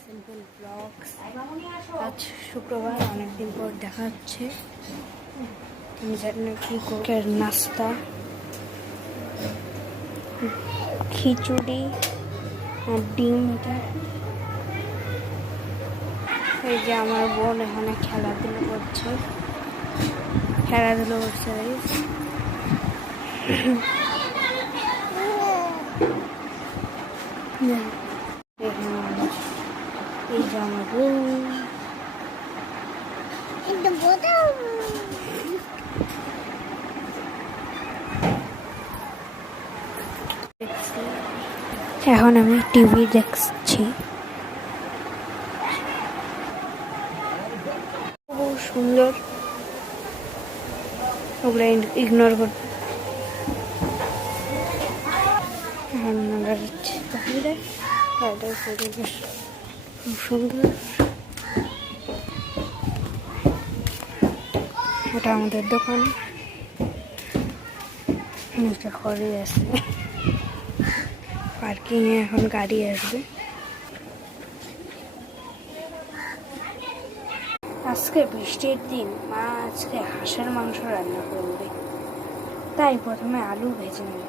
Simple blogs. আজ শুক্রবার, অনেকদিন পর দেখা হচ্ছে। আমি জানি না কি কোকের নাস্তা, খিচুড়ি আর ডিম। এটা এই যে আমার বোন এখানে খেলাধুলো করছে। এই যে আমার বোন, এখন আমি টিভি দেখছি। খুব সুন্দর, ওগুলো ইগনোর করতে। এখন আমরা যাচ্ছি বাইরে, বাইরের পরিবেশ খুব সুন্দর। এটা আমাদের দোকান, একটা ঘরে আছে পার্কিং এ, এখন গাড়ি আসবে। আজকে বৃষ্টির দিন, মা আজকে হাঁসের মাংস রান্না করবে, তাই প্রথমে আলু ভেজে নেব।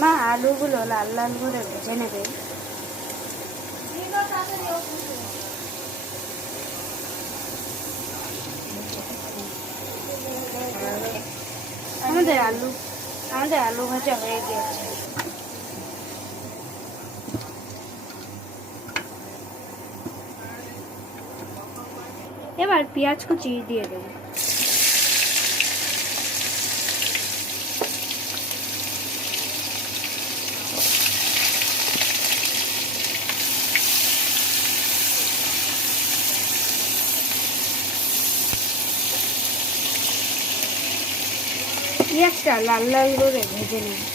মা আলুগুলো লাল লাল করে ভেজে নেবে। আমাদের আলু ভাজা হয়ে গেছে। এবার পেঁয়াজ কুচি দিয়ে দেবো। পেঁয়াজটা লাল লাল করে ভেজে নেব।